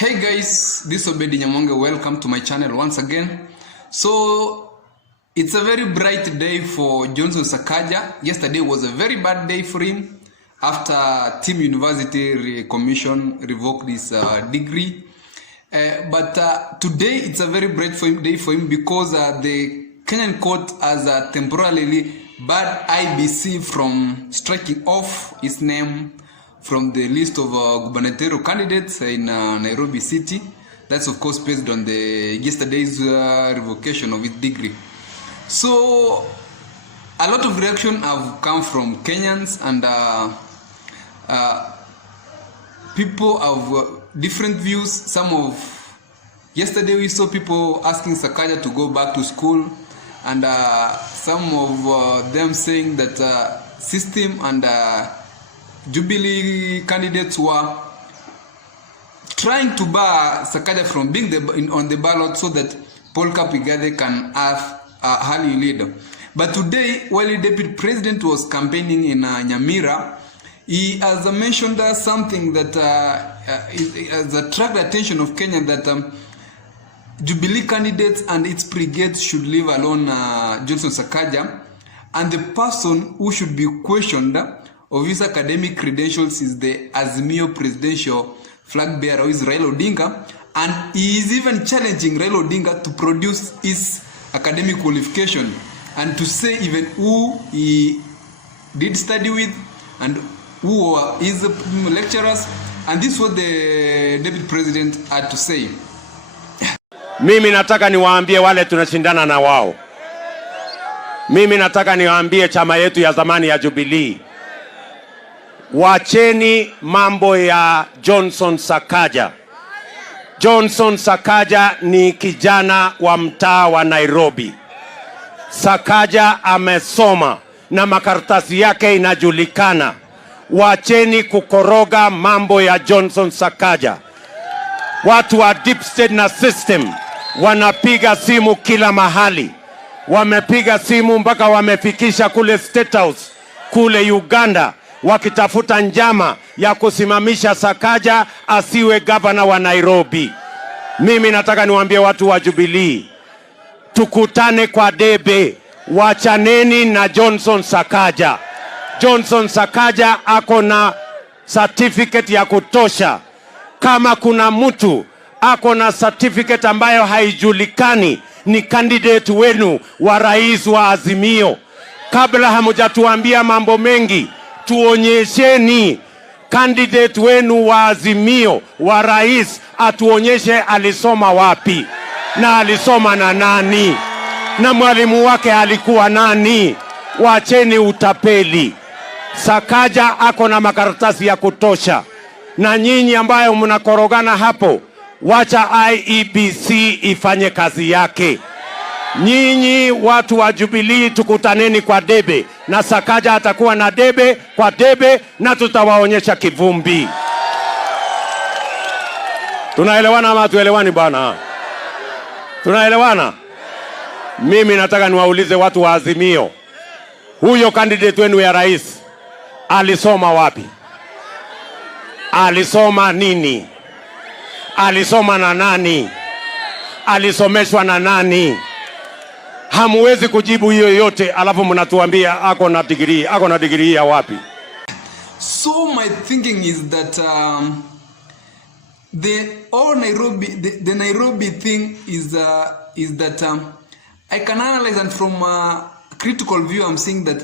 Hey guys, this is Obedi Nyamonge. Welcome to my channel once again. So it's a very bright day for Johnson Sakaja. Yesterday was a very bad day for him after Team University Commission revoked his degree. But today it's a very bright day for him because the Kenyan court has temporarily barred IBC from striking off his name from the list of gubernatorial candidates in Nairobi City. That's of course based on the yesterday's revocation of his degree. So a lot of reaction have come from Kenyans, and people have different views. Yesterday we saw people asking Sakaja to go back to school, and some of them saying that system and Jubilee candidates were trying to bar Sakaja from being on the ballot so that Paul Kapigade can have a early leader. But today, while the deputy president was campaigning in Nyamira, he has mentioned something that has attracted attention of Kenya, that Jubilee candidates and its brigades should leave alone Johnson Sakaja, and the person who should be questioned of his academic credentials is the Azimio presidential flag bearer, is Raila Odinga, and he is even challenging Raila Odinga to produce his academic qualification and to say even who he did study with and who are his lecturers. And this is what the deputy president had to say. Mimi nataka niwaambie wale tunashindana na wao. Mimi nataka niwaambie chama yetu ya zamani ya Jubilee, wacheni mambo ya Johnson Sakaja. Johnson Sakaja ni kijana wa mtaa wa Nairobi. Sakaja amesoma na makaratasi yake inajulikana. Wacheni kukoroga mambo ya Johnson Sakaja. Watu wa deep state na system wanapiga simu kila mahali. Wamepiga simu mpaka wamefikisha kule State House kule Uganda, wakitafuta njama ya kusimamisha Sakaja asiwe gavana wa Nairobi. Mimi nataka niwaambie watu wa Jubilee, tukutane kwa debe, wachaneni na Johnson Sakaja. Johnson Sakaja ako na certificate ya kutosha. Kama kuna mtu ako na certificate ambayo haijulikani, ni candidate wenu wa rais wa Azimio. Kabla hamujatuambia mambo mengi, tuonyesheni candidate wenu wa Azimio wa rais, atuonyeshe alisoma wapi na alisoma na nani na mwalimu wake alikuwa nani. Wacheni utapeli. Sakaja ako na makaratasi ya kutosha, na nyinyi ambayo mnakorogana hapo, wacha IEBC ifanye kazi yake. Nyinyi watu wa Jubilee, tukutaneni kwa debe, na Sakaja atakuwa na debe kwa debe, na tutawaonyesha kivumbi. Tunaelewana ama tuelewani bwana? Tunaelewana? Mimi nataka niwaulize watu wa Azimio, huyo candidate wenu ya rais alisoma wapi? Alisoma nini? Alisoma na nani? Alisomeshwa na nani? Hamuwezi kujibu hiyo yote, alafu mnatuambia ako na degree. Ako na degree ya wapi? So my thinking is that the Nairobi thing is that I can analyze, and from a critical view I'm saying that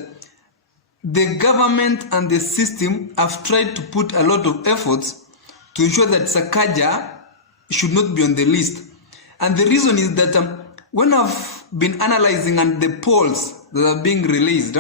the government and the system have tried to put a lot of efforts to ensure that Sakaja should not be on the list. And the reason is that when I've been analyzing and the polls that are being released,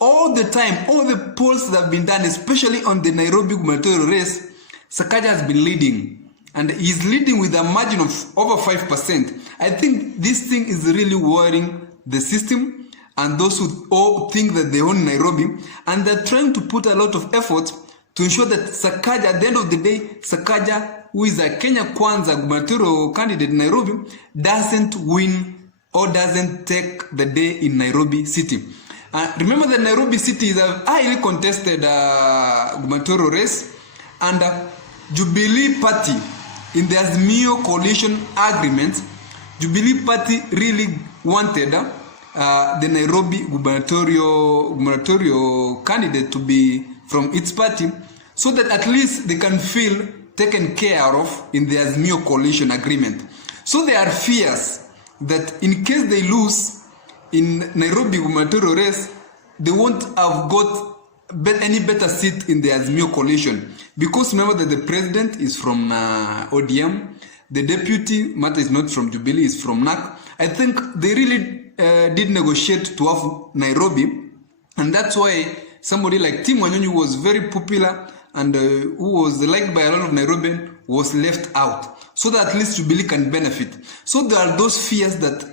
all the polls that have been done, especially on the Nairobi gubernatorial race, Sakaja has been leading. And he's leading with a margin of over 5%. I think this thing is really worrying the system and those who all think that they own Nairobi. And they're trying to put a lot of effort to ensure that Sakaja, at the end of the day, Sakaja, who is a Kenya Kwanza gubernatorial candidate in Nairobi, doesn't win or doesn't take the day in Nairobi City. Remember that Nairobi City is a highly contested gubernatorial race, and Jubilee Party, in the Azimio coalition agreement, Jubilee Party really wanted the Nairobi gubernatorial candidate to be from its party, so that at least they can feel taken care of in the Azimio coalition agreement. So there are fears that in case they lose in Nairobi gubernatorial race, they won't have got any better seat in the Azimio coalition. Because remember that the president is from ODM, the deputy matter is not from Jubilee, is from NAC. I think they really did negotiate to have Nairobi, and that's why somebody like Tim Wanyonyi was very popular and who was liked by a lot of Nairobians was left out, so that at least Jubilee can benefit. So there are those fears that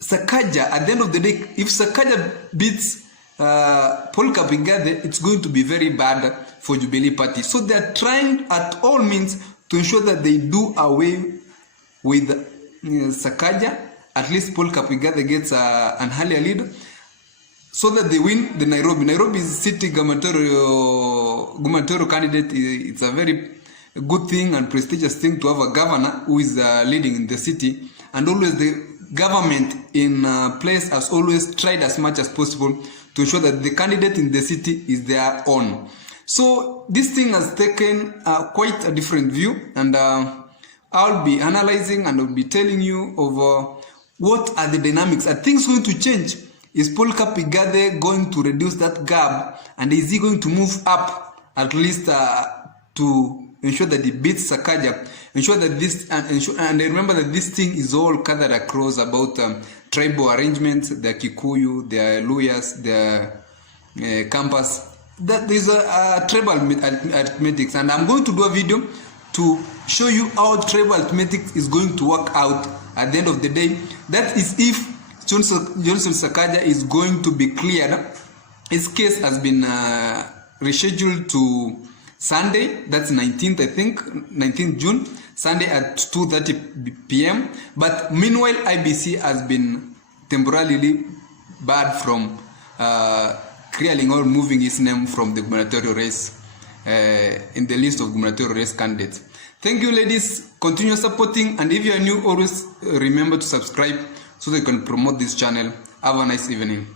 Sakaja, at the end of the day, if Sakaja beats Paul Kapigade, it's going to be very bad for Jubilee Party. So they are trying at all means to ensure that they do away with Sakaja. At least Paul Kapigade gets an earlier lead, so that they win the Nairobi. Nairobi is city gubernatorial candidate. It's a very good thing and prestigious thing to have a governor who is leading in the city. And always the government in place has always tried as much as possible to ensure that the candidate in the city is their own. So this thing has taken quite a different view, and I'll be analyzing and I'll be telling you of what are the dynamics. Are things going to change? Is Paul Kapigade going to reduce that gap, and is he going to move up at least to ensure that he beats Sakaja? Ensure that this and remember that this thing is all gathered across about tribal arrangements, the Kikuyu, the Luyas, the Campus. That there's a tribal arithmetics, and I'm going to do a video to show you how tribal arithmetics is going to work out at the end of the day. That is if Johnson Sakaja is going to be cleared. His case has been rescheduled to Sunday, that's 19th, I think, 19th June, Sunday at 2:30 p.m. But meanwhile, IBC has been temporarily barred from clearing or moving his name from the gubernatorial race in the list of gubernatorial race candidates. Thank you, ladies. Continue supporting, and if you are new, always remember to subscribe so that you can promote this channel. Have a nice evening.